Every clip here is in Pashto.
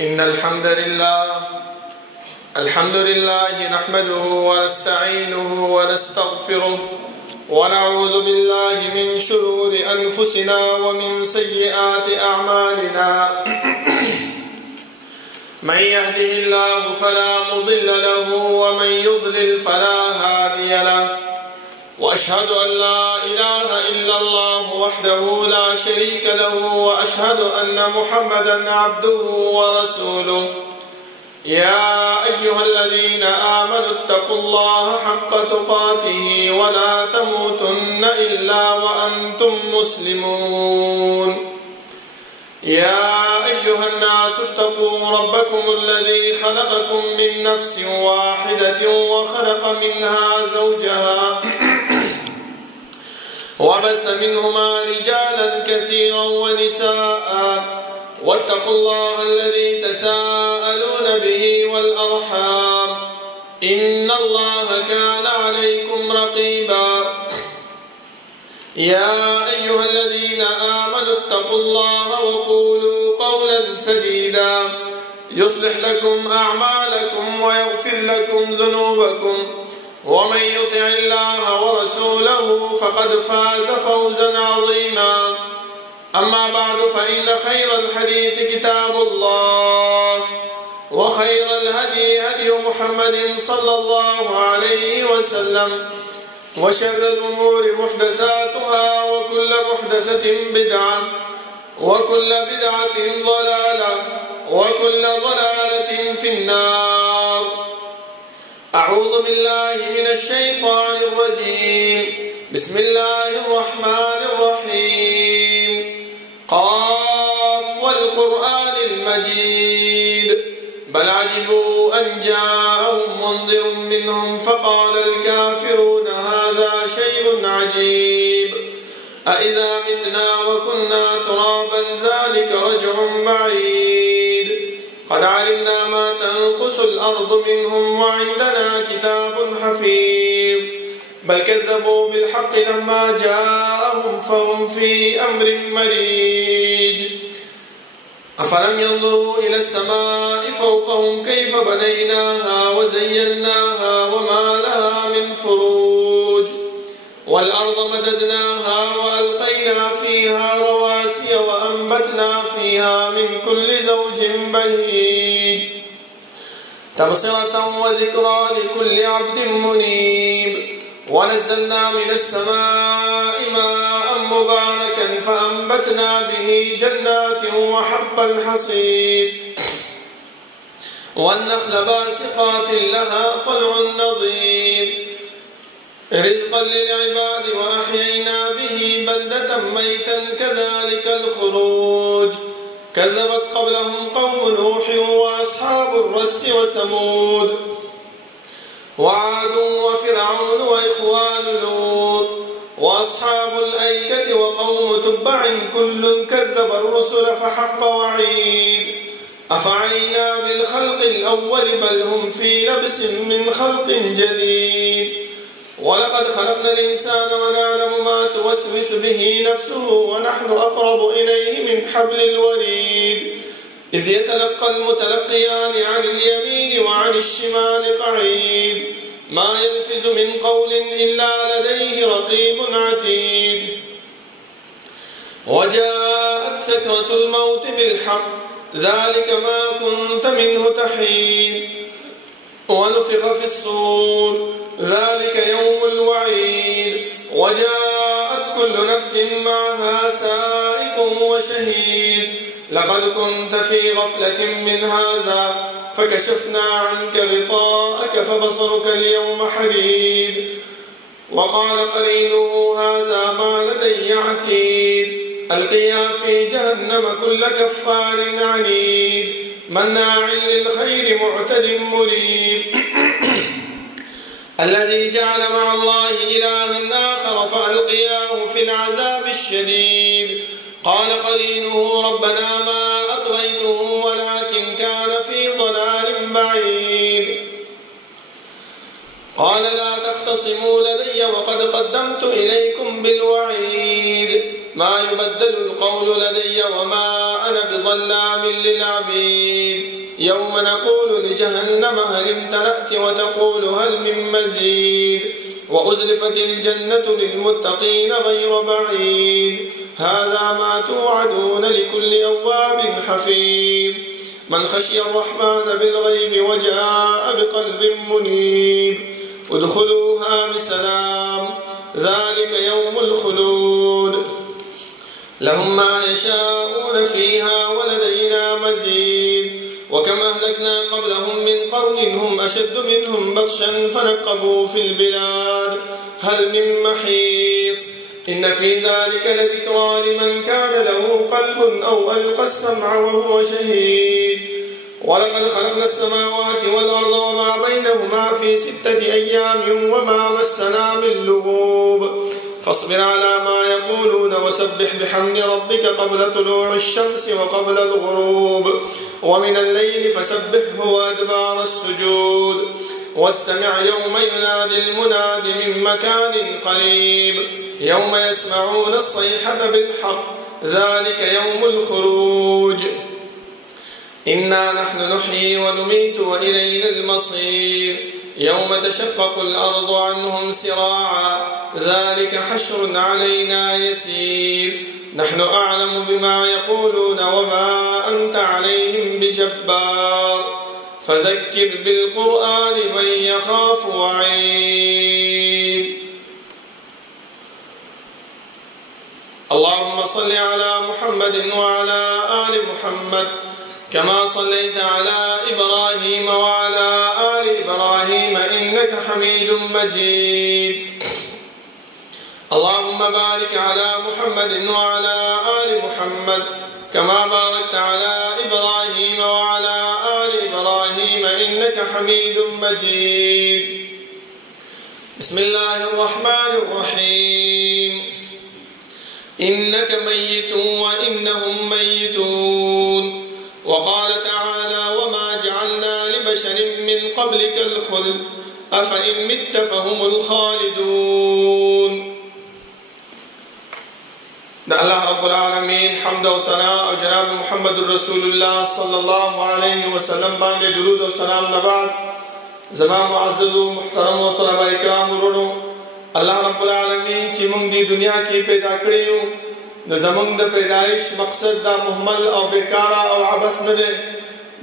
إن الحمد لله نحمده ونستعينه ونستغفره ونعوذ بالله من شرور أنفسنا ومن سيئات أعمالنا. من يهده الله فلا مضل له ومن يضلل فلا هادي له، وأشهد أن لا إله إلا الله وحده لا شريك له، وأشهد أن محمدا عبده ورسوله. يا أيها الذين آمنوا اتقوا الله حق تقاته ولا تموتن إلا وأنتم مسلمون. يا أيها الناس اتقوا ربكم الذي خلقكم من نفس واحدة وخلق منها زوجها وبث منهما رجالا كثيرا ونساء، واتقوا الله الذي تساءلون به والأرحام، إن الله كان عليكم رقيبا. يا أيها الذين آمنوا اتقوا الله وقولوا قولا سديدا يصلح لكم أعمالكم ويغفر لكم ذنوبكم، ومن يطع الله ورسوله فقد فاز فوزا عظيما. أما بعد، فإن خير الحديث كتاب الله، وخير الهدي هدي محمد صلى الله عليه وسلم، وشر الأمور محدثاتها، وكل محدثة بدعة، وكل بدعة ضلالة، وكل ضلالة في النار. أعوذ بالله من الشيطان الرجيم. بسم الله الرحمن الرحيم. قاف والقرآن المجيد، بل عجبوا أن جاءهم منذر منهم فقال الكافرون هذا شيء عجيب. أإذا متنا وكنا ترابا ذلك رجع بعيد. قد علمنا ما تنقص الأرض منهم وعندنا كتاب حفيظ. بل كذبوا بالحق لما جاءهم فهم في أمر مريج. أفلم ينظروا إلى السماء فوقهم كيف بنيناها وزيناها وما لها من فروج. والأرض مددناها وألقينا فيها رواسي وأنبتنا فيها من كل زوج بهيج، تبصرة وذكرى لكل عبد منيب. ونزلنا من السماء ماء مباركا فأنبتنا به جنات وحب الحصيد، والنخل باسقات لها طلع نضيد، رزقا للعباد. وأحيينا به بلدة ميتا كذلك الخروج. كذبت قبلهم قوم نوح وأصحاب الرس وثمود وعاد وفرعون وإخوان لوط وأصحاب الأيكة وقوم تبع كل كذب الرسل فحق وعيد. أفعينا بالخلق الأول بل هم في لبس من خلق جديد. ولقد خلقنا الإنسان ونعلم ما توسوس به نفسه ونحن أقرب إليه من حبل الوريد. إذ يتلقى المتلقيان عن اليمين وعن الشمال قعيد. ما يلفظ من قول إلا لديه رقيب عتيد. وجاءت سكرة الموت بالحق ذلك ما كنت منه تحيد. ونفخ في الصور ذلك يوم الوعيد. وجاءت كل نفس معها سائق وشهيد. لقد كنت في غفلة من هذا فكشفنا عنك غطاءك فبصرك اليوم حديد. وقال قرينه هذا ما لدي عتيد. ألقيا في جهنم كل كفار عنيد مناع للخير معتد مريب. الذي جعل مع الله إلها آخر فألقياه في العذاب الشديد. قال قرينه ربنا ما أطغيته ولكن كان في ضلال بعيد. قال لا تختصموا لدي وقد قدمت إليكم بالوعيد. ما يبدل القول لدي وما أنا بظلام للعبيد يوم نقول لجهنم هل امتلأت وتقول هل من مزيد وأزلفت الجنة للمتقين غير بعيد هذا ما توعدون لكل أواب حفيظ من خشي الرحمن بالغيب وجاء بقلب منيب ادخلوها بسلام ذلك يوم الخلود لهم ما يشاءون فيها ولدينا مزيد وكم أهلكنا قبلهم من قرن هم أشد منهم بطشا فنقبوا في البلاد هل من محيص إن في ذلك لذكرى لمن كان له قلب أو ألقى السمع وهو شهيد ولقد خلقنا السماوات والأرض وما بينهما في 6 أيام وما مسنا من لغوب فاصبر على ما يقولون وسبح بحمد ربك قبل طلوع الشمس وقبل الغروب ومن الليل فسبحه وأدبار السجود واستمع يوم ينادي المناد من مكان قريب يوم يسمعون الصيحة بالحق ذلك يوم الخروج إنا نحن نحيي ونميت وإلينا المصير يوم تشقق الأرض عنهم سراعا ذلك حشر علينا يسير نحن أعلم بما يقولون وما أنت عليهم بجبار فذكر بالقرآن من يخاف وعيد اللهم صل على محمد وعلى آل محمد كما صليت على إبراهيم وعلى آل إبراهيم إنك حميد مجيد اللهم بارك على محمد وعلى آل محمد كما باركت على إبراهيم وعلى آل إبراهيم إنك حميد مجيد بسم الله الرحمن الرحيم إنك ميت وإنهم ميتون وقال تعالى وما جعلنا لبشر من قبلك الخلد أفإن مت فهم الخالدون الله رب العالمين حمد و ثناء او جناب محمد رسول الله صلى الله عليه وسلم باندې درود او سلام نه بعد زما معزز و محترم و طلبه کرام ورونو الله رب العالمین چې موږ د دنیا کې پیدا کړیو نو زموږ د پیدایش مقصد دا مهمل او بیکاره او عبث نه دی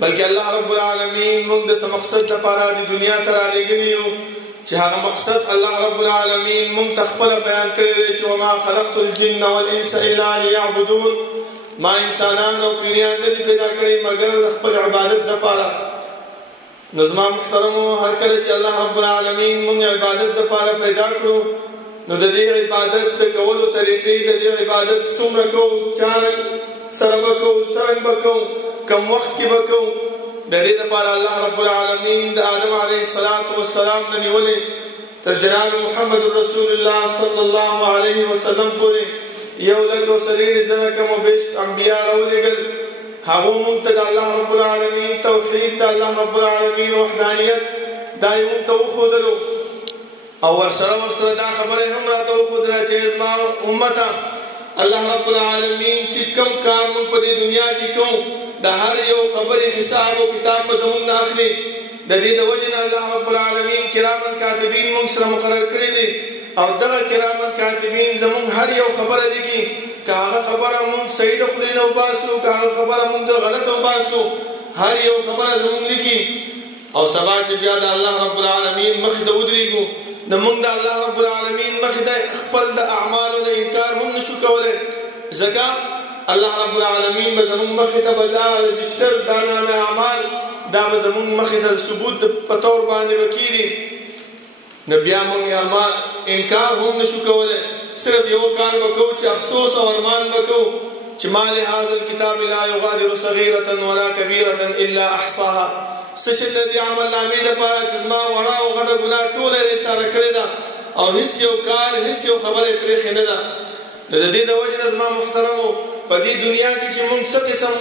بلکې الله رب العالمین موږ د مقصد لپاره د دنیا ته رالیږلیو چې هغه مقصد الله رب العالمین موږ تخپل بیان کړی چې وما خلقت الجن والانس الا ليعبدون ما انسانان او پیریان نه پیدا کړی مګر خپل عبادت لپاره نو زما محترمو هر کله چې الله رب العالمین موږ عبادت لپاره پیدا کړو نو د دې عبادت د کولو طریقې د دې عبادت څومره کوو چا سره وکړو څنګه وکړو کوم وخت کې وکړو د دې لپاره الله رب العالمین د آدم علیه السلام نه نیولې تر جناب محمد رسول الله صلی الله علیه وسلم پورې 1,000 کم او بیش انبیاء راولېږل هغه موږ ته د الله رب العالمین توحید د الله رب العالمین وحدانیت دا موږ ته وښودلو او ورسره دا خبره هم راته وښودله چې زما امته الله رب العالمین چې کوم کار موږ په دې دنیا کې کوو د هر یو خبرې حساب او کتاب به زموږ نه اخلي د دې د وجې نه الله رب العالمین کرامن کاتبین موږ سره مقرر کړي دي او دغه کرامن کاتبین زموږ هر یو خبره لیکي که هغه خبره موږ صحیح د خولې نه وباسو که هغه خبره موږ د غلطه وباسو هر یو خبره زموږ لیکي او سبا چې بیا د الله رب العالمین مخې ته ودرېږو د موږ د الله رب العالمین مخې ته خپل د اعمالو د انکار هم نشو کولی ځکه الله رب العالمین به زموږ مخې ته به دا رجسټر دا نامه اعمال دا به زموږ مخې ته ثبوت په طور باندې به کېږي نو بیا موږ انکار هم نشو کولی صرف یو کار به کوو چې افسوس او ارمان به کوو چې ما لهذا الكتاب لا يغادر صغیرة ولا کبیرة الا احصاها څه چې د دې عمل نامې لپاره چې زما وړه او غټه ګناه ټوله یې ساره کړې ده او هیڅ یو کار هیڅ یو خبره یې پرېښې نه ده نو د دې د وجې نه زما محترمو په دې دنیا کې چې موږ څه قسم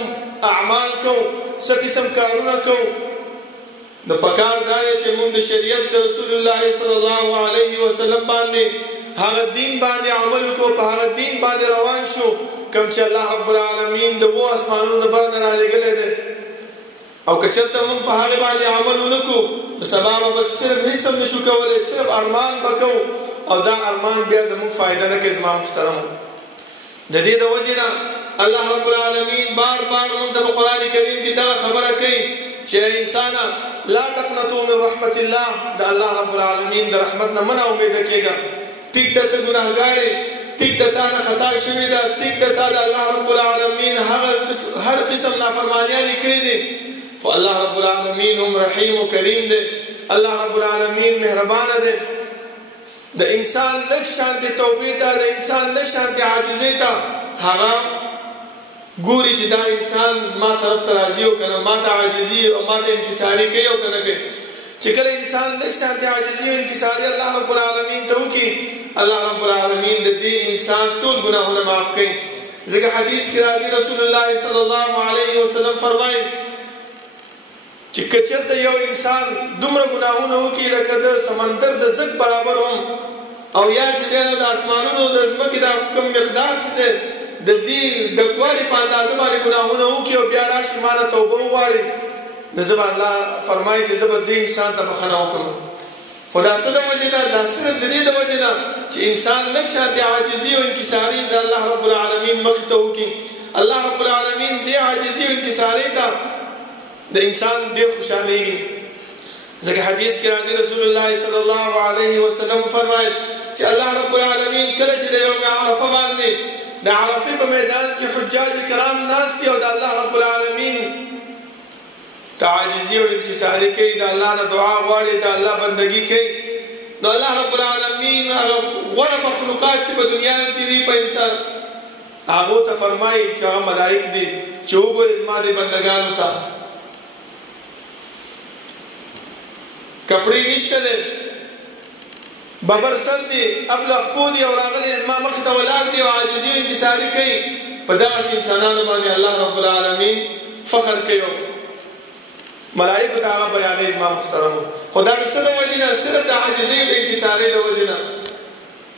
اعمال کوو څه قسم کارونه کوو نو پکار دا دی چې موږ د شریعت د رسول الله صلی الله علیه وسلم باندې هغه دین باندې عمل وکړو، په هغه دین باندې روان شو کوم چې الله رب العالمین د وو اسمانونو نه بر نه رالیږلی دی. او که چېرته موږ په هغې باندې عمل ونه کړو نو سبا به بس صرف هېڅ هم نشو کولی، صرف ارمان به کوو او دا ارمان بیا زموږ فایده نه کوي. زما محترمو، د دې د وجې نه الله رب العالمین بار بار موږ ته په قرآن کریم کې دغه خبره کوي چې انسانه لا تقنطوا من رحمت الله، د الله رب العالمین د رحمت نه مه ناامیده کېږه. ټیک ده ته ګناهګار یې، ټیک ده تا نه خطا شوې ده، ټیک ده تا د الله رب العالمین هر قسم نافرمانیانې کړې دي، خو الله رب العالمین هم رحیم و کریم دی. الله رب العالمین مهربانه دی. د انسان لږ شانتې توبې ته، د انسان لږ شانتې عاجزۍ ته هغه ګوري چې دا انسان ما طرف ته راځي او که نه ما ته عاجزي او ما ته انکساري کوي او که نه کوي. چې کله انسان لږ شانتې عاجزي او انکساري الله رب العالمین ته وکړي، الله رب العالمین د دې انسان ټول ګناهونه معاف کوي. ځکه حدیث کې راځي رسول الله صلی الله علیه وسلم فرمایي چې که چېرته یو انسان دومره ګناهونه وکړي لکه د سمندر د زګ برابر هم، او یا چې دی نو د اسمانونو د ځمکې دا کوم مقدار چې دی د دې ډکوالي په اندازه باندې ګناهونه وکړي او بیا راشي ما نه توبه وغواړي، نو زه به الله فرمایي چې زه به دې انسان ته بخښنه وکړم. خو دا څه د وجې نه؟ دا صرف د دې د وجې نه چې انسان لږ شانتې عاجزي او انکساري د الله رب العالمین مخې ته وکړي. الله رب العالمین دې عاجزي او انکساري ته د انسان ډېر خوشحالېږي. ځکه حدیث کې راځي رسول الله صلی الله علیه وسلم فرمایل چې الله رب العالمین کله چې د یوم عرفه باندې د عرفې په میدان کې حجاج کرام ناست دي او د الله رب العالمین تعاجزي او انکساري کوي، د الله نه دعا غواړي، د الله بندګي کوي، نو الله رب العالمین هغه غوره مخلوقات چې په دنیا کې دي په انسان هغو ته فرمایي چې هغه ملائک دي چې وګورئ زما دې بندګانو ته کپړې نشته دی، ببر سر دی، ابلغ پو دی او راغلی زما مخې ته ولاړ دی او عاجزي او انکساري کوي. په دغسې انسانانو باندې الله رب العالمین فخر کوي، ملائکو ته هغه بیانوي. زما محترمو، خو دا د څه د وجې نه؟ صرف د عاجزۍ او د انکسارۍ د وجې نه.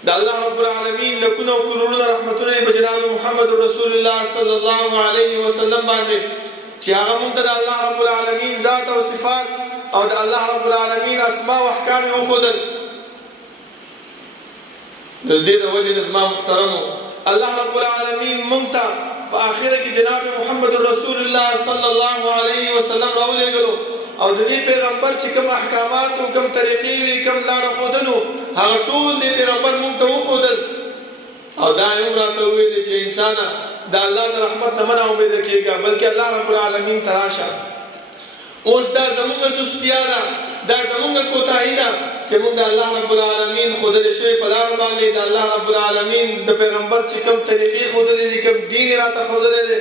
د الله رب العالمین لکونه او کروڑونه رحمتونه په جناب محمد رسول الله صلی الله علیه وسلم باندې چې هغه موږ ته د الله رب العالمین ذات او صفات او د الله رب العالمین اسماء او احکام یې وښودل. د دې د وجې نه زما محترمو الله رب العالمین موږ ته په آخره کې جناب محمد رسول الله صلی الله علیه وسلم راولېږلو او د دې پیغمبر چې کوم احکامات او کوم طریقې وي، کوم لاره ښودنو، هغه ټول دې پیغمبر موږ ته وښودل. او دا یې هم راته وویلې چې انسانه د الله د رحمت نه مه ناامیده کېږه، بلکې الله رب العالمین ته راشه. اوس دا زموږ سستیا ده، دا زموږ کوتاهي ده چې موږ د الله رب العالمین ښودلې شوی په لار باندې د الله رب العالمین د پیغمبر چې کوم طریقې ښودلې دي، کوم دین یې راته ښودلی دی،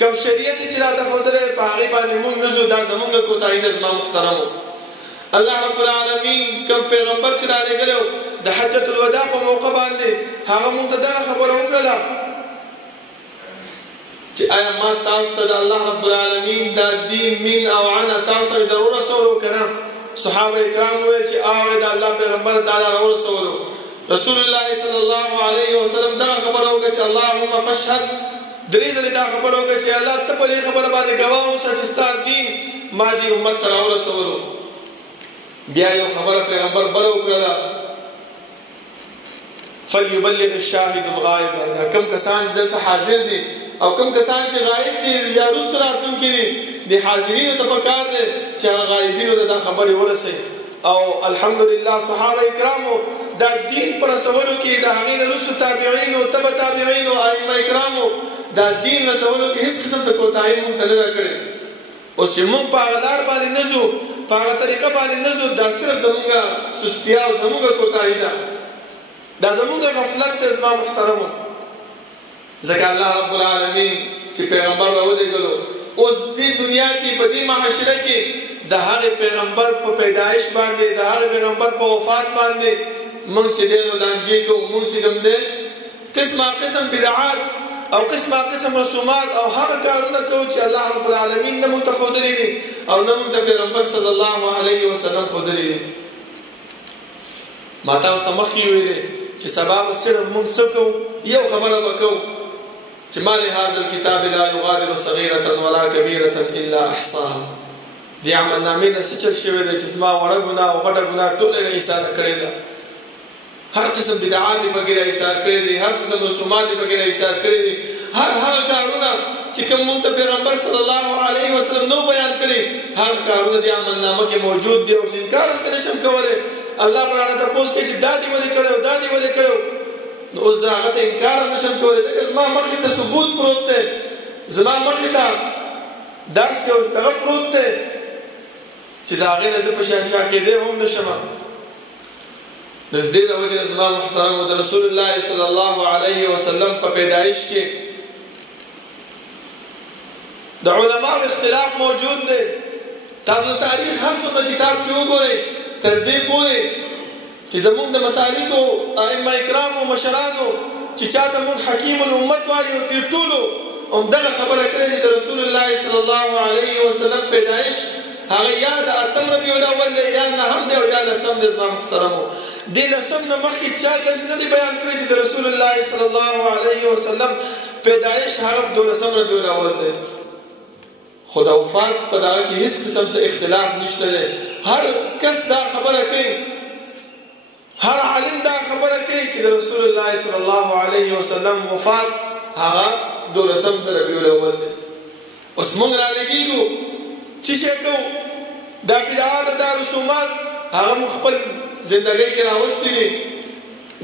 کوم شریعت چې راته ښودلی دی، په هغې باندې موږ نه ځو. دا زموږ کوتاهي ده زما محترمو. الله رب العالمین کوم پیغمبر چې رالیږلی و د حجة الوداع په موقع باندې هغه موږ ته دغه خبره وکړله چې آیا ما تاسو ته د الله رب العالمین دا دین من او عنا تاسو ته در ورسولو که نه؟ صحابه کرام وویل چې د الله پیغمبر تعالی راورسولو. رسول الله صلی الله علیه وسلم دغه خبره وکړه چې اللهم فاشهد، درې ځلې دا خبره وکړه چې الله ته په دې خبره باندې ګواه اوسه چې ستا دین ما دې امت ته راورسولو. بیا یو خبره پیغمبر بله وکړله فلیبلغ الشاهد الغائب. کم کسان دلته حاضر دي او کم کسان چې غایب دي یا وروسته راتلونکي دي، د حاضرینو ته پکار دی چې هغه غایبینو ته دا خبرې ورسوي. او الحمدلله صحابه کرامو دا دین په رسولو کې د هغې نه وروسته تابعینو، تبع تابعینو، ائمه کرامو دا دین رسولو کې هېڅ قسم ته کوتاهي موږ ته نه ده کړې. اوس چې موږ په هغه لار باندې نه ځو، په هغه طریقه باندې نه ځو، دا صرف زموږ سستیا او زموږ کوتاهي ده، دا زموږ غفلت دی زما محترمو. ځکه الله رب العالمین چې پیغمبر راولېږلو اوس دې دنیا کې په دې معاشره کې د هغې پیغمبر په پیدایش باندې، د هغې پیغمبر په وفات باندې موږ چې دی نو لانجې کوو، موږ چې کوم دی قسمه قسم بدعات او قسمه قسم رسومات او هغه کارونه کوو چې الله رب العالمین نه موږ ته ښودلي دي او نه موږ ته پیغمبر صلی الله علیه وسلم ښودلي دي. ما تاسو ته مخکې ویلې چې سبا به صرف موږ څه کوو یو خبره به کوو چې ما لهذا الكتاب لا يغادر صغيرة ولا كبيرة إلا أحصاها دې عملنامې نه څه چل شوی دی چې زما وړه ګناه او غټه ګناه ټوله یې ایساره کړې ده هر قسم بدعات یې پکې ایسار کړی دي هر قسم رسومات یې پکې ایسار کړی دي هر هغه کارونه چې کوم موږ ته پیغمبر صلی الله علیه وسلم نو بیان کړي هر کارونه د عملنامه کې موجود دي او انکار هم نشم کولای الله تعالی ته پوښتنه کوي چې دادی ولې کړو دادی ولې کړو نو اوس دا هغه ته انکار نشم کولای ځکه زما مخې ته ثبوت پروت دی زما مخې ته درس یو دغه پروت دی چې دا هغه نه زه په شا کېدی هم نشم نو دې د وجه زما محترم د رسول الله صلی الله علیه وسلم په پیدایش کې د علماء اختلاف موجود دی تاسو تاریخ هر څومره کتاب چې وګورئ تر دې پورې چې زموږ د مسالکو ائمه کرام او مشرانو چې چاته موږ حکیم الامت وایو دې ټولو همدغه خبره کړې د رسول الله صلی الله علیه وسلم پیدایش هغه یا د اتم ربیع الاول یا نه هم دی او یا لسم د زما محترمو دې لسم نه مخکې چا داسې نه دی بیان کړی چې د رسول الله صلی الله علیه وسلم پیدایش هغه د لسم ربیع الاول دی خو د وفات په دغه کې هیڅ قسم ته اختلاف نشته دی هر کس دا خبره کوي هر عالم دا خبره کوي چې د رسول الله صلی الله علیه وسلم وفات هغه د لسم ربیع الاول دی اوس موږ را لګیږو چې څه کوو دا بدعات او دا رسومات هغه خپل زندګۍ کې راوستي دي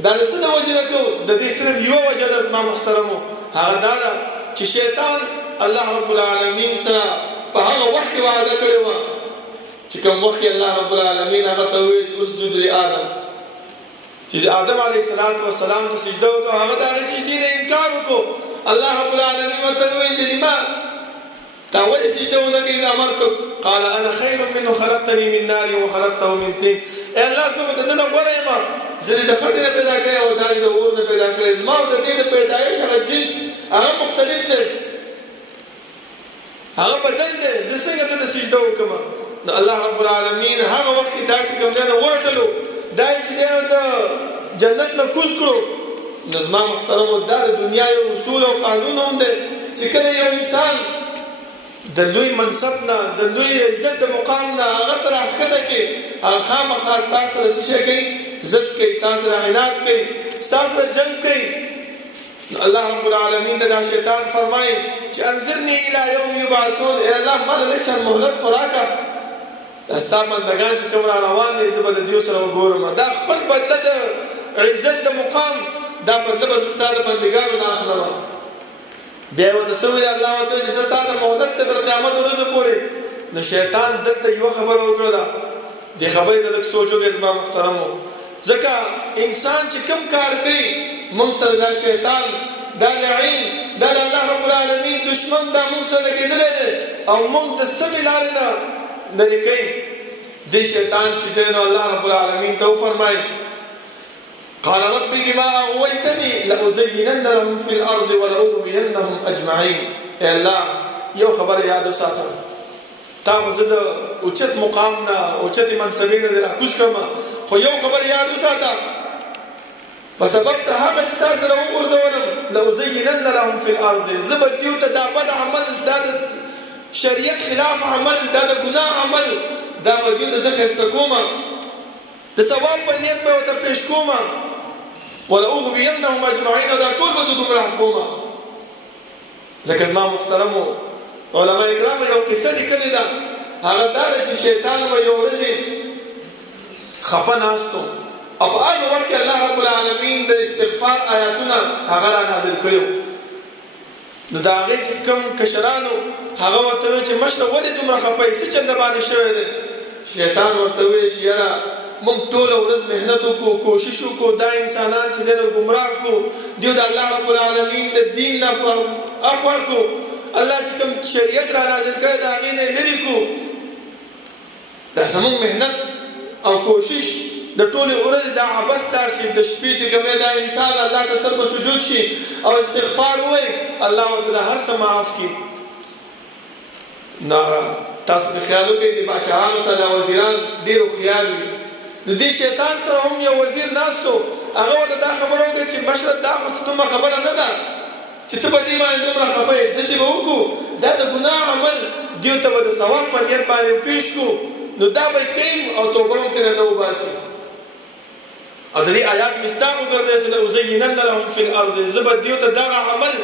دا څه د وجه نه کوو د دې صرف یو وجه د زما محترمو هغه دا ده چې شیطان الله رب العالمین سره په هغه وخت کې وعده کړی و چې کوم وخت الله رب العالمین هغه ته وایي چې اسجد لآدم چې آدم علیه السلام ته سجده وکړه هغه د هغې سجدې نه انکار وکړو الله رب العالمین ورته وویل چې لما تا ولې سجده ونه کوې اذا امرتک قال انا خیر منه خلقتني من نار وخلقته من طين ای الله زه د ده نه غوره یم زه دې د خټې نه پیدا کړی او دا دې د اور نه پیدا کړی زما او د دې د پیدایش هغه جنس هغه مختلف دی هغه بدل دی زه څنګه ته د سجده وکړم نو الله رب العالمین هغه وخت کې دا چې کوم دی نه ورټلو دا چې دی نو د جنت نه کوز کړو نو زما محترمو دا د دنیا یو اصول او قانون هم دی چې کله یو انسان د لوی منصب نه د لوی عزت د مقام نه هغه تر حقیقت کې هغه خامخا تاسو سره څه کوي ضد کوي تاسو سره عناد کوي تاسو سره جنگ کوي الله رب العالمین دا شیطان فرمایي چې انذرني الى يوم يبعثون اے الله مال لکشن مهلت خوراکه استا بندگان چې کوم را روان دي زبر د دیو سره وګورم دا خپل بدله د عزت د مقام دا بدله به ستاسو بندګانو نه اخلم بیا و تصویر الله وتعالى چې زتا د مهلت تر قیامت ورځ پورې نو شیطان دلته یو خبر وکړه د خبرې د لک سوچو کې زما محترمو ځکه انسان چې کم کار کوي موږ سره دا شیطان دا لعین دا الله رب العالمین دشمن دا موږ سره کېدلی دی او موږ د سمې لارې نه لرې کوي دې شیطان چې دی نو الله رب العالمین ته وفرمایي قال ربي بما أغويتني لأزينن لهم في الأرض ولأغوينهم أجمعين اے الله یو خبر یاد وساته تا زه د اوچت مقام نه اوچت منصبین نه راکوز کړم خو یو خبر یاد وساته په سبب ته هغه چې تاسو سره وګرځولم لأزينن لهم في الأرض زبدیو ته دا بد عمل دا د شریعت خلاف عمل دا د ګناه عمل دا وجود زخه استقومه د ثواب په نیت به وته پیش کوم ولأغوينهم اجمعين دا ټول به ګمراه کوم ځکه زما محترمو علماء کرام یو قصه لیکلې ده هغه دا چې شیطان و یو ورځ خپه ناستو او په هغه وخت کې الله رب العالمین د استغفار آیاتونه هغه را نازل کړو نو دا هغه چې کوم کشرانو هغه ورته چې مشر ولې دومره خپه یې څه چل باندې شوی دی شیطان ورته وی چې یاره موږ ټول ورځ مهنت وکړو کوشش وکړو دا انسانان چې دنه ګمراه کو دیو د الله رب العالمین د دین نه اخوا کو الله چې کوم شریعت را نازل کړی دا غینه لري کو دا زموږ مهنت او کوشش د ټول ورځ دا عبث تار شي د شپې چې کوم دا انسان الله ته سر په سجود شي او استغفار وای الله تعالی هر څه معاف کړي نه تاسو په خیالو کې د بچاهانو سره وزیران ډیرو خیال دي د دې شیطان سره هم یو وزیر ناستو هغه ورته دا خبره وکړه چې مشره دا خو څومره خبره نه ده چې ته په دې باندې دومره خفه یې داسې به وکړو دا د ګناه عمل دیو ته به د ثواب په نیت باندې پیش کړو نو دا به کوي او توبه هم ترې نه وباسي او د دې آیات مصداق وګرځوي چې لأزینن لهم فی الارض زه به دیو ته دغه عمل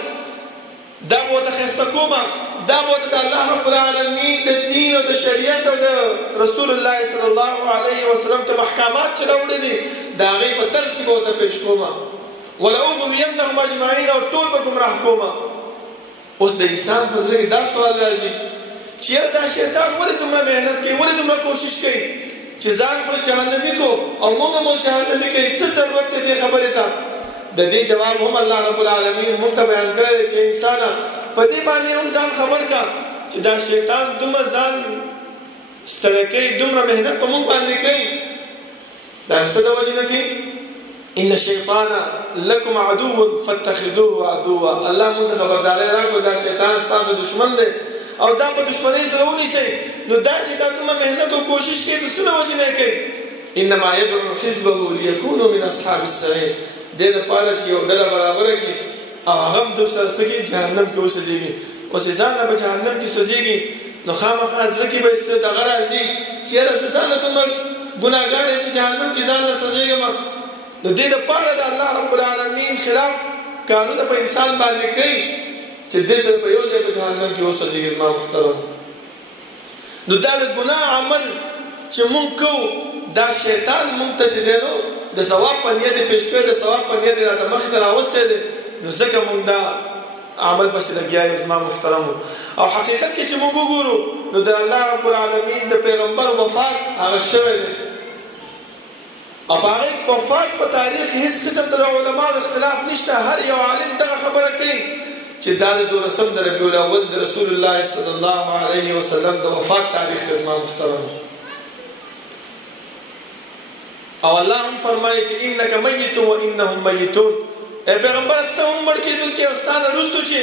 دا به ورته ښایسته کومه دا به ورته د الله رب العالمین د دین او د شریعت او د رسول الله صلی الله علیه وسلم ته محکمات چې راوړي دي د هغې په طرز کې به ورته پیش کومه ولأغوینهم اجمعین او ټول به ګمراه کومه اوس د انسان په زړه کې دا سوال راځي چې یاره دا شیطان ولې دومره محنت کوي ولې دومره کوشش کوي چې ځان خو جهنمي کو او موږ هم جهنمي کوي څه ضرورت دی دې خبرې ته د دې جواب هم الله رب العالمین موږ ته بیان کړی دی چې انسانه په دې باندې هم ځان خبر کا چې دا شیطان دومره ځان ستړی کوي دومره محنت په موږ باندې کوي دا څه د وجې نه کوي ان الشیطان لکم عدو فاتخذوه عدوا الله موږ ته خبرداری راکړو دا شیطان ستاسو دشمن دی او دا په دشمنۍ سره ونیسئ نو دا چې دا دومره محنت او کوشش کوي د څه د وجې نه کوي انما يدعو حزبه ليكونوا من اصحاب السعير دې دپاره چې یو ډله برابره کړي او هغه هم د سره څه کوي جهنم کې وسوځېږي اوس یې ځان نه په جهنم کې سوځېږي نو خامخا زړه کې به یې څه دغه راځي چې یاره زه ځان نه دومره ګناهګار یم چې جهنم کې ځان نه سوځېږم نو دې دپاره د الله رب العالمین خلاف کارونه په انسان باندې کوي چې دې سره په یو ځای په جهنم کې وسوځېږي زما محترم نو دا د ګناه عمل چې مونږ کوو دا شیطان مونږ ته چې دی نو د ثواب په نیت یې پیش کړی د ثواب په نیت یې راته مخې ته راوستی دی نو ځکه مونږ دا عمل پسې لګیا یو زما محترمو او حقیقت کې چې مونږ وګورو نو د الله رب العالمین د پیغمبر وفات هغه شوی دی او په هغې وفات په تاریخ هیڅ قسم د علماو اختلاف نشته هر یو عالم دغه خبره کوي چې دا د 12 د ربیع الاول د رسول الله صلی الله علیه وسلم د وفات تاریخ دی زما محترمو او الله هم فرمایي چې انک میت و انهم میتون ای پیغمبر ته هم مړ کېدونکي او ستا نه وروستو چې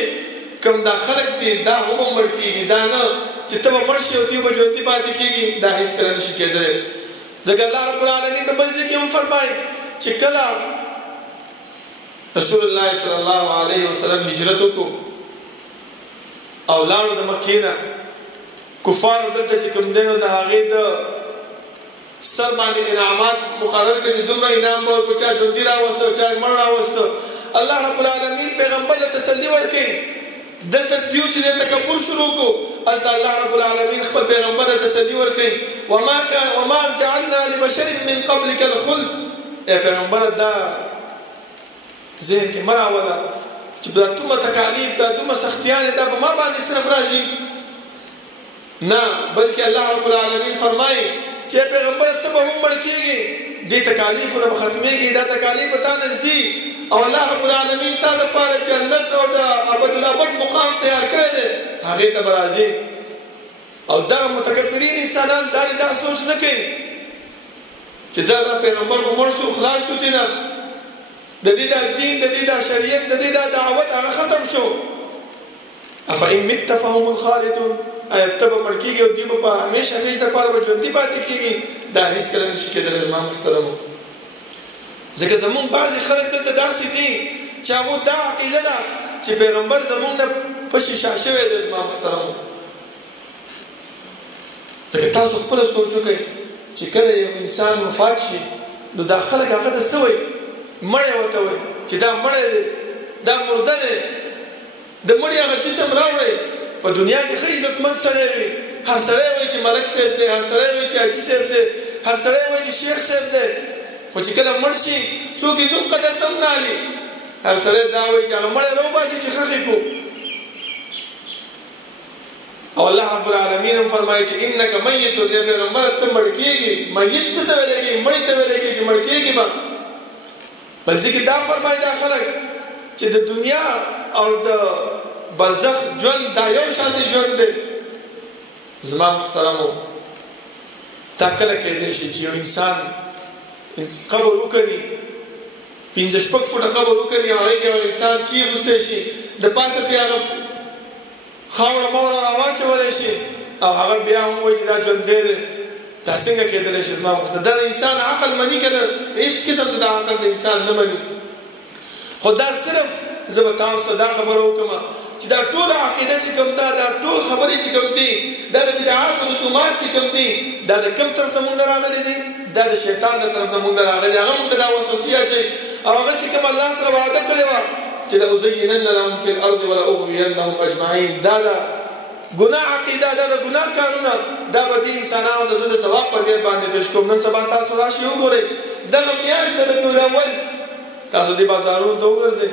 کوم دا خلک دي دا هم مړ کېږي دا نه چې ته به مړ شي او دوی به ژوندي پاتې کېږي دا هېڅکله نشي کېدلی ځکه الله رب العالمین په بل ځای کې هم فرمایي چې کله رسول الله صلی الله علیه وسلم هجرت وکړو او لاړو د مکې نه کفارو دلته چې کوم دی نو د هغې د سر باندې انعامات مقرر کړي چې دومره انعام به ورکړو چا ژوندي راوسته چا مړ راوسته الله رب العالمین پیغمبر له تسلي ورکړي دلته دیو چې د تکبر شروع کړو هلته الله رب العالمین خپل پیغمبر له تسلي ورکړي وما جعلنا لبشر من قبلك الخلد ای پیغمبر دا ذهن کې مه راوله چې دا دومره تکالیف دا دومره سختیانې دا په ما باندې صرف راځي نه بلکې الله رب العالمین فرمایي چې پیغمبر ته به هم مړ کېږي دې تکالیفونه به ختمېږي دا تکالیف به تا نه ځي او الله رب العالمین تا دپاره جنت او د ابدالابد مقام تیار کړی دی هغې ته به راځي او دغه متکبرین انسانان دا سوچ نه کوي چې زه دا پیغمبر خو مړ شو خلاص شو تېنه د دې دا دین د دې دا شریعت د دې دا دعوت هغه ختم شو افئن مت فهم الخالدون آیا ته به مړ کېږي او دوی به په همیش دپاره به ژوندي پاتې کېږي دا هېڅکله نشي کېدلی زما محترمو ځکه زمونږ بعضې خلک دلته داسې دي چې هغو دا عقیده ده چې پیغمبر زمونږ نه پشي شا شوی دی زما محترمو ځکه تاسو خپله سوچ وکئ چې کله یو انسان وفات شي نو دا خلک هغه ته څه وایي مړی ورته وایي چې دا مړی دی دا مرده دی د مړي هغه جسم راوړئ په دنیا کې ښه عزتمند سړی وي هر سړی وایي چې ملک صاحب دی هر سړی وایي چې حاجي صاحب دی هر سړی وایي چې شیخ صاحب دی خو چې کله مړ شي څوک یې نوم قدر ته هم نه علي هر سړی دا وایي چې هغه مړی راوباسي چې ښخې کړو او الله رب العالمین هم فرمایي چې انک میت ای پیغمبر ته مړ کېږي میت څه ته ویلی کېږي مړي ته ویلی کېږي چې مړ کېږي به بل ځکه دا فرمایي دا خلک چې د دنیا او د برزخ ژوند دا یو شان ژوند دی زما محترمو دا کله کېدی شي چې یو انسان قبر وکړي 5-6 فوټه قبر وکړي او هغې کې یو انسان کېغوستی شي د پاسه پرې هغه خاوره موره راواچولی شي او هغه بیا هم وایي چې دا ژوندی دی دا څنګه کېدلی شي زما مختار دا د انسان عقل مني که نه هېڅ قسم د عقل د انسان نه مني خو دا صرف زه به تاسو ته دا خبره وکړم چې دا ټوله عقیده چې کوم دا ټول خبرې چې کوم دي دا د بدعات او رسومات چې کوم دي دا د کوم طرف نه مونږ راغلي دي دا د شیطان د طرف نه مونږ راغلي هغه مونږ ته دا وسوسې اچوي او هغه چې کوم الله سره وعده کړې وه چې لأزینن لهم فی الارض ولأغوینهم اجمعین دا د ګناه عقیده دا د ګناه کارونه دا به دې انسانانو د زه د ثواب په نیت باندې پیش کوم نن سبا تاسو راشئ وګورئ دغه میاشت د ربیع الاول تاسو دې بازارونو ته وګرځئ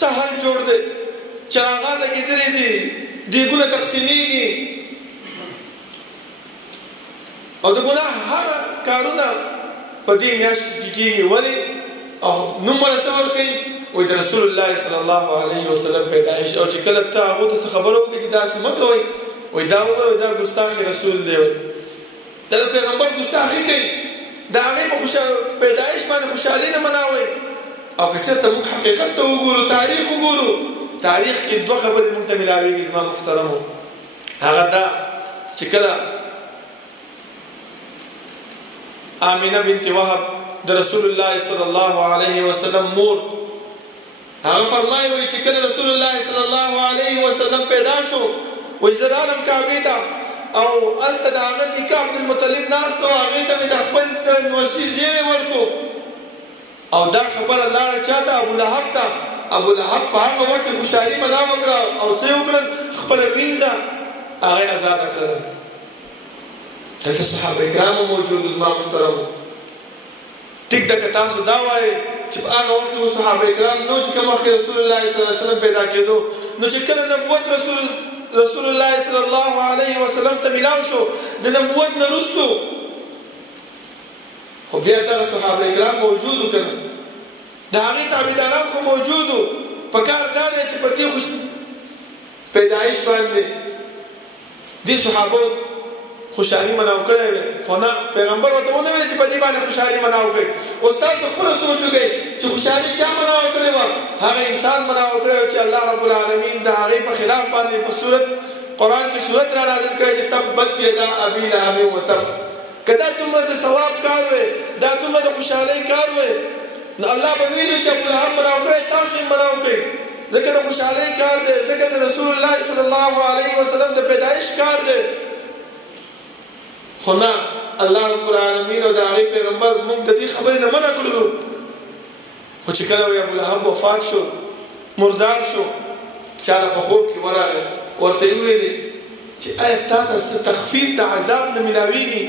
سهل جوړ دی چراغان لګېدلي دي دیګونه تقسیمیږي او د ګناه هغه کارونه په دې میاشت کې کېږي ولې او نوم ورته څه ورکوي وایي د رسول الله صلی الله علیه وسلم پیدایش او چې کله ته هغو ته څه خبره وکړې چې داسې مه کوئ وایي دا وګوره دا ګستاخي رسول دی وایي دا د پیغمبر ګستاخي کوي د هغې په پیدایش باندې خوشحالي نه مناوئ او که چېرته موږ حقیقت ته وګورو تاریخ وګورو تاریخ کې دوه خبرې موږ ته ملاویږي زما محترمو هغه دا چې کله آمینه بنت وهب د رسول الله صلی الله علیه وسلم مور هغه فرمایي وایي چې کله رسول الله صلی الله علیه وسلم پیدا شو وایي زه رالم کعبې ته او هلته د هغه نیکه عبدالمطلب ناست و هغې ته مې د خپل د نوسي زیری ورکړو او دا خبره لاړه چا ته ابولهب ته ابولهب په هغه وخت کې خوشحالي منا وکړه او څه یې وکړل خپله وینځه هغه یې ازاده کړله دلته صحابه کرامو موجود زما محترمو ټیک ده که تاسو دا وایئ چې په هغه وخت کې صحابه کرام نو چې کوم وخت رسول الله صلی الله علیه وسلم پیدا کېدو نو چې کله نبوت رسول الله صلی الله علیه وسلم ته ملاو شو د نبوت نه وروستو خو بیا دغه صحابه کرام موجود وو که نه د هغې تابعداران خو موجود وو په کار دا دی چې په دې پیدایش باندې دې صحابو خوشحالي مناو کړی وی خو نه پیغمبر ورته ونه ویل چې په دې باندې خوشحالي مناو کړئ اوس تاسو خپله سوچ وکړئ چې خوشحالي چا مناو کړې وه هغه انسان مناو کړی و چې الله رب العالمین د هغې په خلاف باندې په صورت قرآن کې صورت را نازل کړی چې تبت یدا ابي لهب وتب که دا دومره د ثواب کار وی دا دومره د خوشحالۍ کار وی نو الله به ویلي چې ابولهب مناو کړی تاسو یې مناو کړئ ځکه د خوشحالۍ کار دی ځکه د رسول الله صلی الله علیه وسلم د پیدایش کار دی خو نه الله رب العالمین او د هغې پیغمبر موږ د دې خبرې نه منع کړلو خو چې کله وایي ابولهب وفات شو مردار شو چاله په خوب کې ورغی ورته یې ویلې چې آیا تا ته څه تخفیف د عذاب نه ملاویږي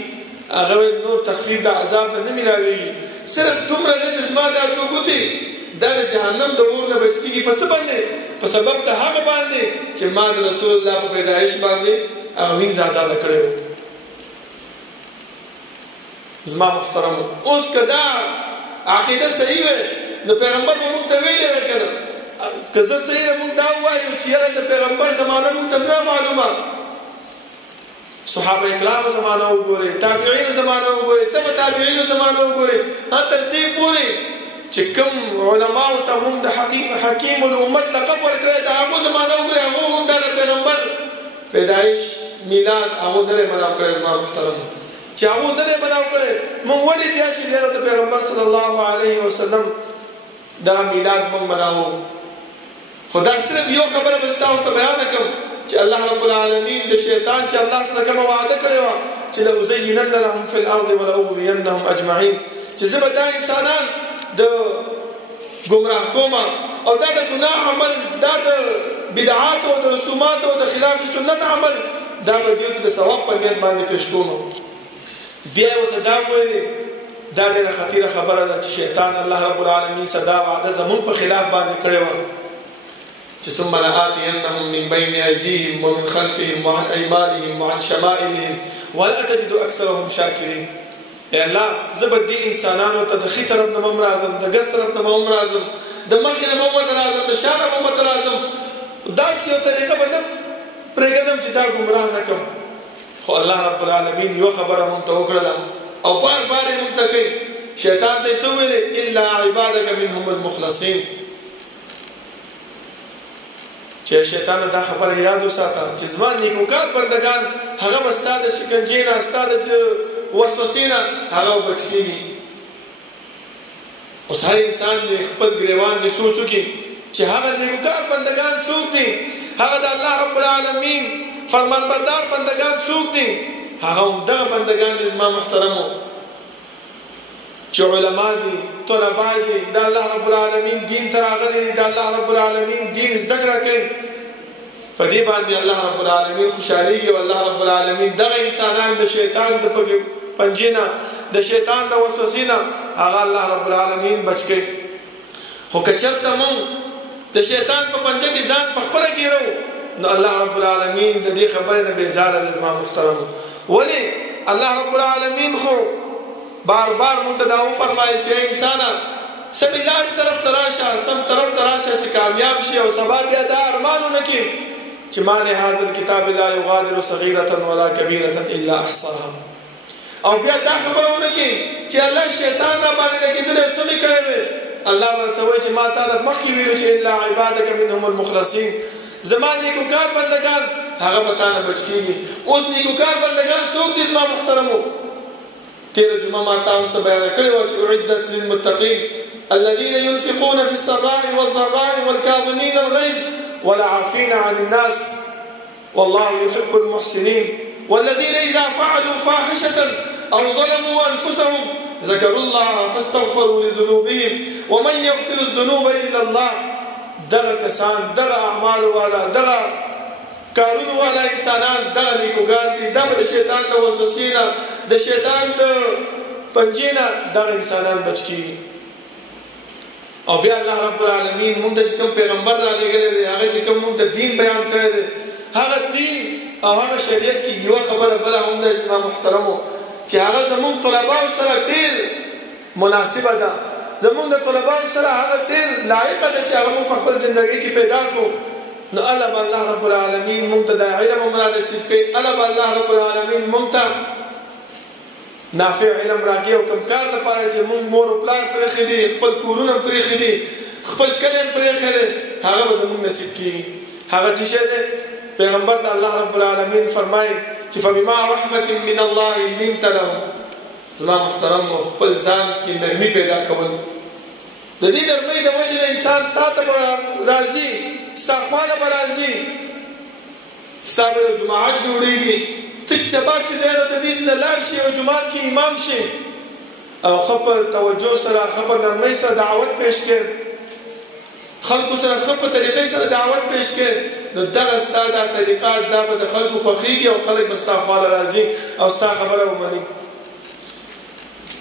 هغه ویل نور تخفیف د عذاب نه ملاویږي صرف دومره ده چې زما دا دوه ګوتې دا د جهنم د اور نه بچ کېږي په څه باندې په سبب د هغه باندې چې ما د رسول الله په پیدایش باندې هغه وینځ ازاده کړې وه زما محترمو اوس که دا عقیده صحیح وی نو پیغمبر به موږ ته ویلې وی که نه که زه صحیح ده موږ دا ووایو چې یاره د پیغمبر زمانه موږ ته نه معلومه صحابه کرامو زمانه وګورئ تابعینو زمانه وګورئ تبع تابعینو زمانه وګورئ تر دې پورې چې کوم علماو ته موږ د حکیم الامت لقب ورکړی د هغو زمانه وګورئ هغو هم دا د پیغمبر پیدایش میلاد هغو نه دی مناو کړی زما محترمو چې هغو نه دی مناو کړی موږ ولې بیا چې یاره د پیغمبر صلی الله علیه وسلم دغه میلاد موږ مناوو خو دا صرف یو خبره به زه تاسو ته بیانه کړم چې الله رب العالمین د شیطان چې الله سره کومه وعده کړې وه چې لأزینن لهم فی الارض ولأغوینهم اجمعین چې زه به دا انسانان د ګمراه کومه او دا د ګناه عمل دا د بدعاتو او د رسوماتو او د خلاف سنت عمل دا به دوی ته د ثواب په نیت باندې پیش کوم بیا یې ورته دا وویلې دا ډېره خطیره خبره ده چې شیطان الله رب العالمین سره دا وعده زمونږ په خلاف باندې کړې وه چې ثم لآتینهم من بین ایدیهم ومن خلفهم وعن ایمانهم وعن شمائلهم ولا تجد اکثرهم شاکرین ای الله زه به دې انسانانو ته د ښي طرف نه هم راځم د ګس طرف نه هم راځم د مخې نه هم ورته راځم د شا نه هم ورته راځم داسې یو طریقه به نه پرېږدم چې دا ګمراه نه کړم خو الله رب العالمین یوه خبره مونږ ته وکړله او بار بار یې مونږ ته کوي شیطان ته یې څه ویلې الا عبادک منهم المخلصین چې شیطان دا خبره یاد وساته چې زما نیکوکار بندگان هغه به ستا د شکنجې نه ستا د وسوسې نه هغه بچ کېږي. اوس هر انسان د خپل ګریوان د سوچ وکړي چې هغه نیکوکار بندگان څوک دي، هغه د الله رب العالمین فرمانبردار بندگان څوک دي. هغه همدغه بندگان دي زما محترمو چې علما دي، طلبا دي، د الله رب العالمین دین ته راغلي دي، د الله رب العالمین دین زده کړه کوي. په دې باندې الله رب العالمین خوشحالېږي او الله رب العالمین دغه انسانان د شیطان د پنجې نه، د شیطان د وسوسې نه هغه الله رب العالمین بچ کړي. خو که چېرته مونږ د شیطان په پنجه کې ځان په خپله ګیرو نو الله رب العالمین د دې خبرې نه بېزاره دی زما محترمو. ولې الله رب العالمین خو بار بار مونږ ته دا وفرمایل چې انسانه سم الله طرف ته راشه، سم طرف ته راشه چې کامیاب شي او سبا بیا دا ارمان ونه کړي چې ما لهذا الکتاب لا یغادر صغیرة ولا کبیرة الا احصاها. او بیا دا خبره ونه کړي چې الله شیطان را باندې لګېدلی او څه مې کړی وی. الله به ورته وایي چې ما تا ته مخکې ویلو چې الا عبادک منهم المخلصین، زما نیکوکار بندگان هغه به تا نه بچ کېږي. اوس نیکوکار بندگان څوک دي زما محترمو؟ تېره جمعه ما تاسو ته بیانه کړې وه چې اعدت للمتقین الذين ينفقون في السراء والضراء والكاظمين الغيظ والعافين عن الناس والله يحب المحسنين والذين إذا فعلوا فاحشة أو ظلموا أنفسهم ذكروا الله فاستغفروا لذنوبهم ومن يغفر الذنوب إلا الله. دغه کسان، دغه اعمال والا، دغه کارونه والا انسانان، دغه نیکوګان دي. دا به د شیطان د وسوسې نه، د شیطان د پنجې نه دغه انسانان بچ کېږي. او بیا الله رب العالمین مونږ ته چې کوم پیغمبر رالیږلی دی، هغه چې کوم مونږ ته دین بیان کړی دی، هغه دین او هغه شریعت کې یوه خبره بله هم ده زما محترمو چې هغه زمونږ طلباو سره ډېر مناسبه ده، زمونږ د طلباو سره هغه ډېر لایقه ده چې هغه مونږ په خپل زندګۍ کې پیدا کړو. نو الله به الله رب العالمین مونږ ته دا علم هم را نصیب کړي، الله به الله رب العالمین مونږ ته نافع علم راکړي. او کوم کار دپاره چې مونږ مور او پلار پرېښي دي، خپل کورونه هم پرېښي دي، خپل کلی هم پرېښی دی، هغه به زمونږ نصیب کېږي. هغه څه شی دی؟ پیغمبر ته الله رب العالمین فرمایي چې فبما رحمة من الله لنت لهم. زما محترم خپل ځان کې نرمي پیدا کول، د دې نرمۍ د وجې نه انسان تا ته به راځي، ستا خوا نه به راځي، ستا به یو جماعت جوړېږي، تک سبا چې دی نو د دې ځای نه لاړ شي او جومات کې امام شي او ښه په توجه سره، ښه په نرمۍ سره دعوت پیش کړي، خلکو سره ښه په طریقې سره دعوت پیش کړي، نو دغه ستا دا طریقه دا به د خلکو خوښېږي او خلک به ستا خواله راځي او ستا خبره ومني.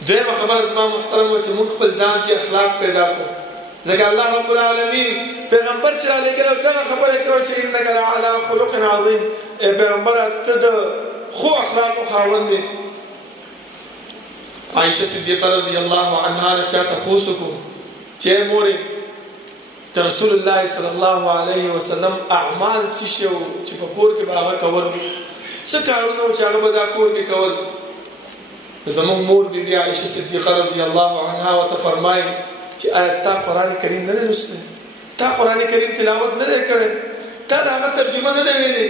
دویمه خبره زما محترمو چې موږ خپل ځان کې اخلاق پیدا کړو، ځکه الله رب العالمین پیغمبر چې رالیږلی او دغه خبره یې کړې چې انک لعلی خلق عظیم. ای پیغمبره ته د خو اخلاقو خاوند دی. عایشه صدیقه رضی الله عنها نه چا تپوس وکړو چې ای مورې د رسول الله صلی الله علیه وسلم اعمال څه شی وو چې په کور کې به هغه کول، څه کارونه وو چې هغه به دا کور کې کول. زموږ مور بی بی عایشه صدیقه رضی الله عنها ورته فرمایي چې آیا تا قرآن کریم نه دی لوستی؟ تا قرآن کریم تلاوت نه دی کړی؟ تا د هغه ترجمه نه دی ویلې؟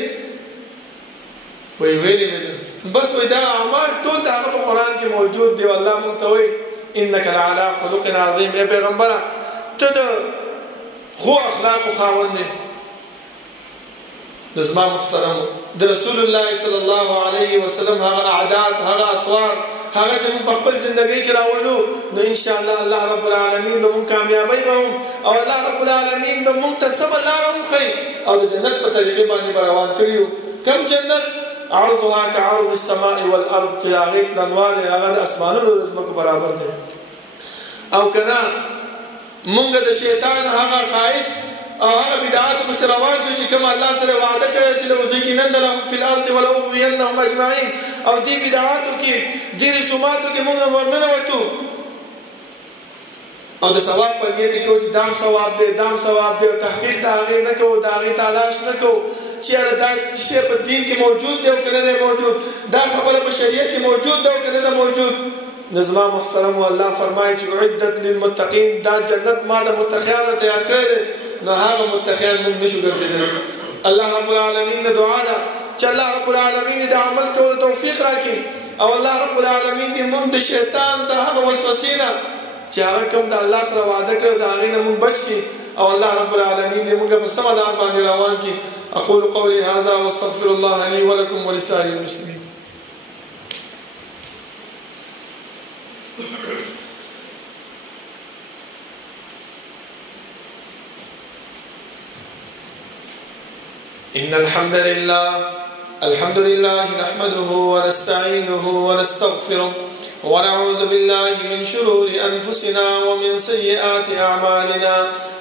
وایي ویلې مې ده. بس وایي دا اعمال ټول د هغه په قرآن کې موجود دی. الله موږ ته وایي انک لعلی خلق عظیم. ای پیغمبره ته د خو اخلاقو خاوند دی. زما محترم د رسول الله صلی الله علیه وسلم هغه اعداد، هغه اطوار، هغه چې موږ په خپل زندګۍ کې راولو نو ان شاء الله الله رب العالمین به موږ کامیابی به هم او الله رب العالمین به موږ ته سمه لاره وښیي او د جنت په طریقې باندې به روان کړي یو. کوم جنت؟ عرضها كعرض السماء والارض، چې د هغې پلنوالی هغه د اسمانونو د ځمکو برابر دی. او که نه موږ د شیطان هغه خایس او هغه بدعاتو پسې روان شو چې کوم الله سره وعده کړی چې لأزينن لهم فی الارض ولأغوینهم اجمعین، او دې بدعاتو کې دې رسوماتو کې موږ ورننوتو او د ثواب په نیت کې کوو چې دام ثواب دی، دام ثواب دی، او تحقیق د هغې نه کوو، د هغې تلاش نه کوو چې یاره دا شی په دین کې موجود دی او که نه دی موجود، دا خبره په شریعت کې موجود ده او که نه ده موجود. نظما محترم الله فرمایي چې اعدت للمتقین، دا جنت ما د متقیانو تیار کړی دی، نو هغه متقیان موږ نشو ګرځېدلی. الله رب العالمین نه دعا ده چې الله رب العالمین د عمل کولو توفیق راکړي او الله رب العالمین دې موږ د شیطان د هغه وسوسې نه چې هغه کوم د الله سره وعده کړو د هغې نه موږ بچ کړي او الله رب العالمین دې موږ په سمه لار باندې روان کړي. اقول قولي هذا واستغفر الله لي ولكم ولسائر المسلمين. إن الحمد لله نحمده ونستعينه ونستغفره ونعوذ بالله من شرور أنفسنا ومن سيئات أعمالنا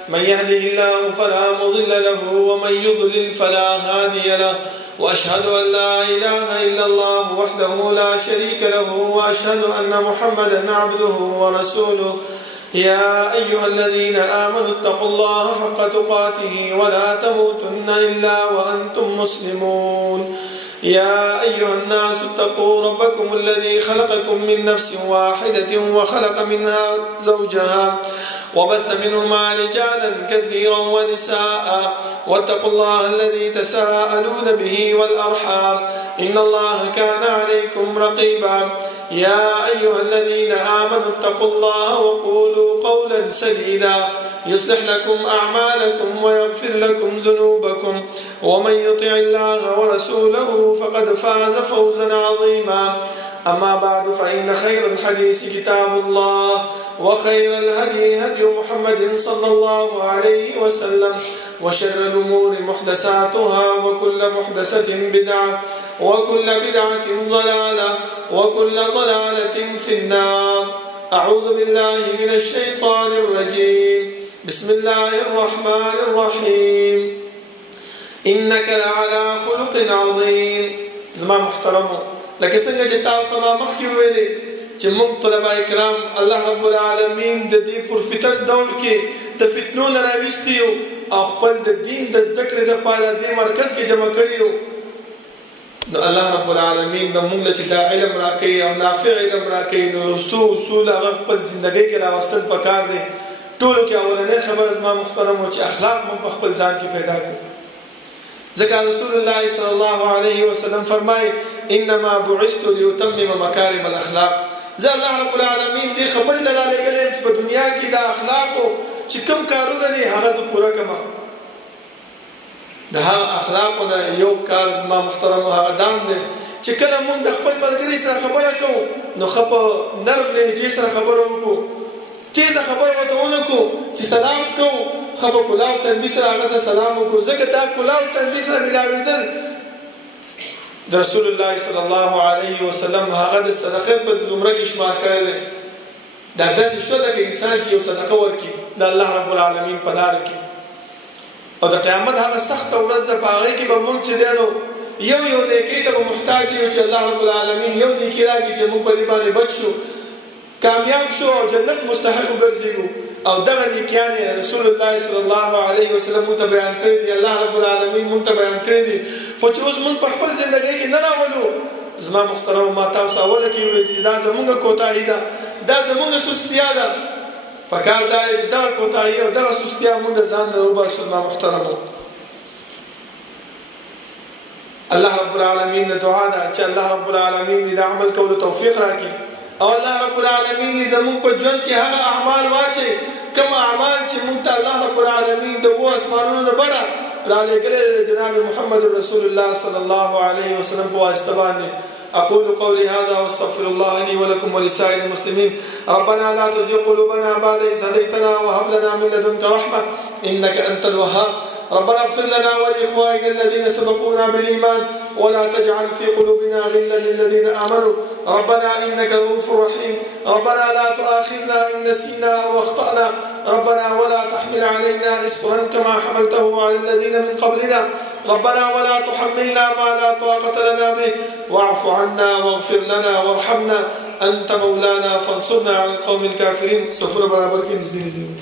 من يهده الله فلا مضل له ومن يضلل فلا هادي له وأشهد أن لا إله إلا الله وحده لا شريك له وأشهد أن محمدا عبده ورسوله. يا أيها الذين آمنوا اتقوا الله حق تقاته ولا تموتن إلا وأنتم مسلمون. يا أيها الناس اتقوا ربكم الذي خلقكم من نفس واحدة وخلق منها زوجها وبث منهما رجالا كثيرا ونساء واتقوا الله الذي تساءلون به والأرحام إن الله كان عليكم رقيبا. يا أيها الذين آمنوا اتقوا الله وقولوا قولا سديدا يصلح لكم أعمالكم ويغفر لكم ذنوبكم ومن يطع الله ورسوله فقد فاز فوزا عظيما. أما بعد فإن خير الحديث كتاب الله وخير الهدي هدي محمد صلى الله عليه وسلم وشر الأمور محدثاتها وكل محدثة بدعة وكل بدعة ضلالة وكل ضلالة في النار. أعوذ بالله من الشيطان الرجيم. بسم الله الرحمن الرحيم. إنك لعلى خلق عظيم. زما محترمو لکه څنګه چې تاسو ته مخکې ویلې چې موږ طلبه کرام الله رب العالمین د دې پرفتن دور کې د فتنو نه راویستي یو او خپل د دین د زده کړې دپاره دې مرکز کې جمع کړي یو. نو الله رب العالمین به موږ له چې دا علم راکوي او نافع علم راکوي نو څو اصول هغه خپل زندګۍ کې راوستل پکار دی. ټولو کې اولنۍ خبره زما محترمو چې اخلاق موږ په خپل ځان کې پیدا کړو. ځکه رسول الله صلی الله علیه وسلم فرمایي انما بعثت ليتمم مكارم الاخلاق. زه الله رب العالمین دې خبرې نه رالېږلی یم چې په دنیا کې د اخلاقو چې کوم کارونه دي هغه زه پوره کړم. د هغه اخلاقو نه یو کار زما محترمو هغه دام دی چې کله موږ د خپل ملګري سره خبره کوو نو ښه په نرم لهجې سره خبره وکړو، تیزه خبره ورته ونه کړو چې سلام کوو ښه په کلاو تندي سره هغه سره سلام وکړو. ځکه دا کلاو تندي سره ملاوېدل د رسول الله صلی الله علیه وسلم هغه د صدقې په زمره کې شمار کړی دی. دا داسې شوه لکه انسان چې یو صدقه ورکړي د الله رب العالمین په لاره کې. او د قیامت هغه سخته ورځ ده په هغې کې به موږ چې دی نو یو نیکۍ ته به محتاج یو چې الله رب العالمین یو نیکي راکړي چې موږ په دې باندې بچ شو، کامیاب شو او جنت مستحق وګرځېږو. او دغه نیکیان رسول الله صلی الله علیه وسلم موږ ته بیان کړي دي، الله رب العالمین موږ ته بیان کړي دي. خو چې اوس موږ په خپل زندګۍ کې نه راولو زما محترمو ما تاسو ته اوله کې وویل چې دا زموږ کوتاهي ده، دا زموږ سستیا ده. پکار دا دی چې دغه کوتاهي او دغه سستیا موږ د ځان نه وباسو. زما محترمو الله رب العالمین نه دعا ده چې الله رب العالمین دې د عمل کولو توفیق راکړي او الله رب العالمین دې زموږ په ژوند کې هغه اعمال واچي کوم اعمال چې موږ ته الله رب العالمین د اوو اسمانونو نه بره رالېږلی جناب محمد رسول الله صلی الله علیه وسلم په واسطه باندې. أقول قولي هذا واستغفر الله لي ولكم ولسائر المسلمين. ربنا لا تزغ قلوبنا بعد إذ هديتنا وهب لنا من لدنك رحمة إنك أنت الوهاب. ربنا اغفر لنا ولإخواننا الذين سبقونا بالإيمان ولا تجعل في قلوبنا غلا للذين آمنوا ربنا إنك رؤوف رحيم. ربنا لا تؤاخذنا إن نسينا أو أخطأنا ربنا ولا تحمل علينا إصرا كما حملته على الذين من قبلنا ربنا ولا تحملنا ما لا طاقة لنا به واعف عنا واغفر لنا وارحمنا أنت مولانا فانصرنا على القوم الكافرين. سفر برابر كنز دين